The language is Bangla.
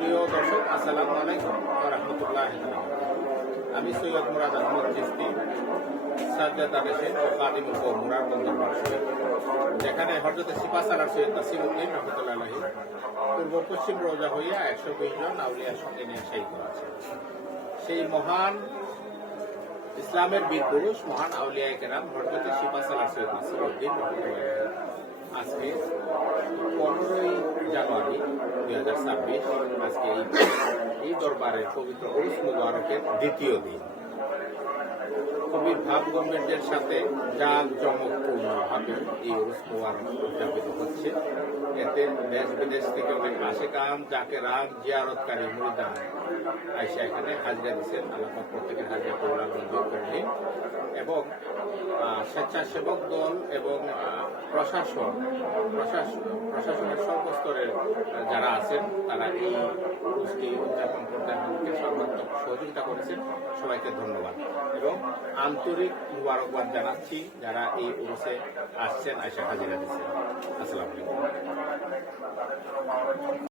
প্রিয় দর্শক, আসসালামু আলাইকুম ওয়া রাহমাতুল্লাহি ওয়া বারাকাতুহু। আমি সৈয়দ মুরাদ আহমদ চিশতি, সাজ্জাদ আদেশের ও খাদিমুল মুরাদ বন্দরবার শরীফ, যেখানে হযরত সিপা সালার সৈয়দ নাসিরউদ্দিন রহমতুল্লাহ আলাইহি পূর্ব পশ্চিম রোজা হইয়া 120 জন আউলিয়ার সঙ্গে নিয়ে শায়িত আছে। সেই মহান ইসলামের বীর পুরুষ, মহান আউলিয়ায়ে কেরাম হযরত সিপা সালার সৈয়দ নাসিরউদ্দিন রহমতুল্লাহ আলাইহি আজকে 15ই জানুয়ারি 2026 আজকে এই দরবারের পবিত্র উরুস মুবারকের দ্বিতীয় দিন খুবই ভাব গম্ভীর্যের সাথে জাঁকজমকপূর্ণভাবে এই উরুস মুবারক উদযাপিত হচ্ছে। এতে দেশ বিদেশ থেকে অনেক আশিকান, জাকেরান, জিয়ারতকারী মুরিদান আইসা এখানে হাজিরা দিচ্ছেন। আল্লাহ পাক প্রত্যেকের হাজিরা কবুল মঞ্জুর করলেন এবং স্বেচ্ছাসেবক দল এবং প্রশাসনের সর্বস্তরের যারা আছেন তারা এই উরুসটি উদযাপন করতে আমাদেরকে সর্বাত্মক সহযোগিতা করেছেন। সবাইকে ধন্যবাদ এবং আন্তরিক মুবারকবাদ জানাচ্ছি যারা এই উরুসে আসছেন, আয়সা হাজিরা দিচ্ছেন। আসসালামু আলাইকুম।